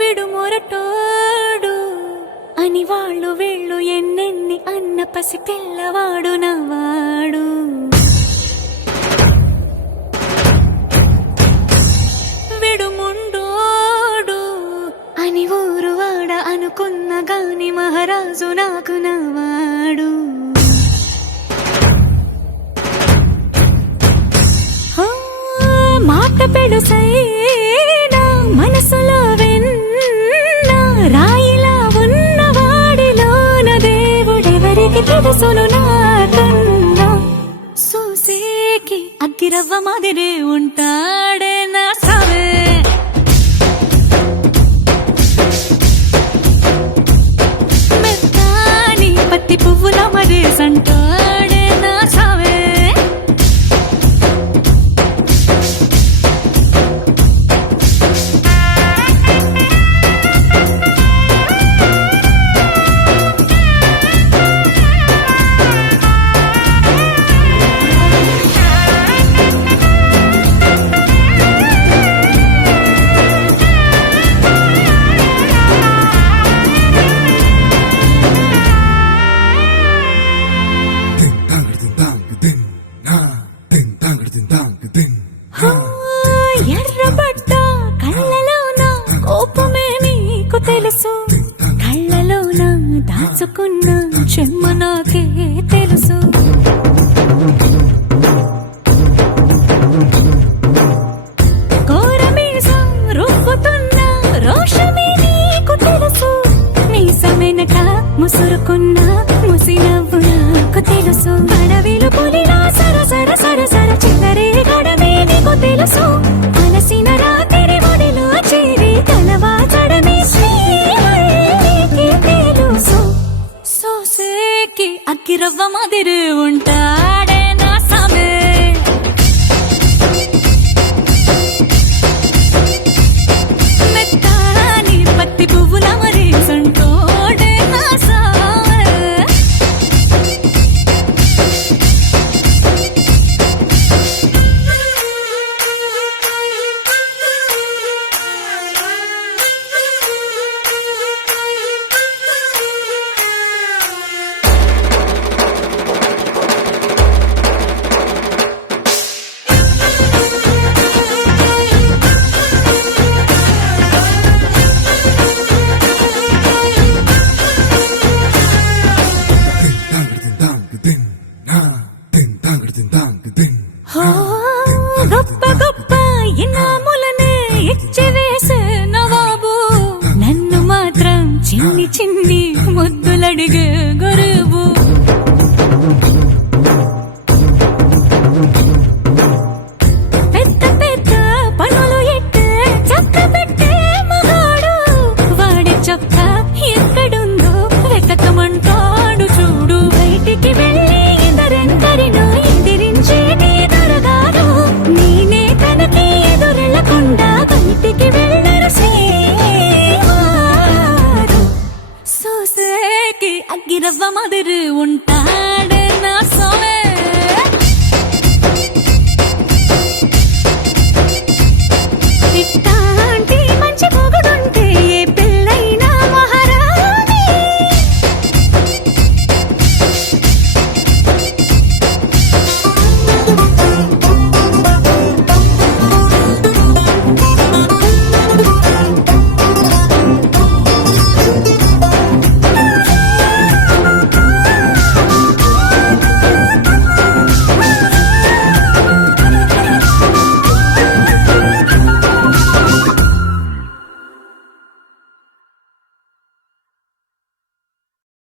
విడుమొరటోడు అని వాళ్ళు వీళ్ళు ఎన్నెన్ని అన్న పసి పిల్లవాడు నవ్వాడు. విడుముండోడు అని ఊరు వాడ అనుకున్న గాని మహారాజు నాకు నవ్వాడు. మాట పెడుసైనా మనసులో వెన్న రాయిలా ఉన్నవాడిలోన దేవుడెవరికి తెలుసును నాకన్నా. సూసేకి అగ్గిరవ్వ మాదిరే ఉంటాడే నా సావే. మెత్తాని పత్తి పువ్వుల మరేసంటాడే నా సావే. ఎర్రబడ్డ కళ్ళలోన కోపమే నీకు తెలుసు, కళ్ళలోన దాచుకున్న చెమ్మ నాకే తెలుసు. కోరమీసం రువ్వుతున్న రోషమే నీకు తెలుసు, మీసమెనక ముసురుకున్న ముసినవ్వు నాకు తెలుసు. అడవిలు పులిలా సరసర సరసర చిల్లరే గడమే నీకు తెలుసు. అలసిన రాత్రి ఒడిలో చేరి కలవాచడమే శ్రీకి తెలుసు. సోసేకి అగ్గిరవ్వ మాదిరి ఉంటాడే నా సామే. మెత్తాని పత్తి పువ్వుల మరేసంటోడే నా సామే. గొప్ప గొప్ప ఇనాములనే ఇచ్చి వేసే నవాబు, నన్ను మాత్రం చిన్ని చిన్ని ముద్దులడిగే గురువు. పెద్ద పెద్ద పనులు ఎట్టే చక్క పెట్టే మగాడు, వాడి చొక్క ఎక్కడుందో వెతకమంటాడు చూడు. బయటికి వెళ్ళి ఇద్దరెందరినో ఎదిరించేది దొరగారు, నేనే తనకి ఎదురెళ్ళకుండా బయటికి వెళ్ళరు శ్రీవారు. సోసేకి అగ్గిరవ్వ మాదిరి ఉంటా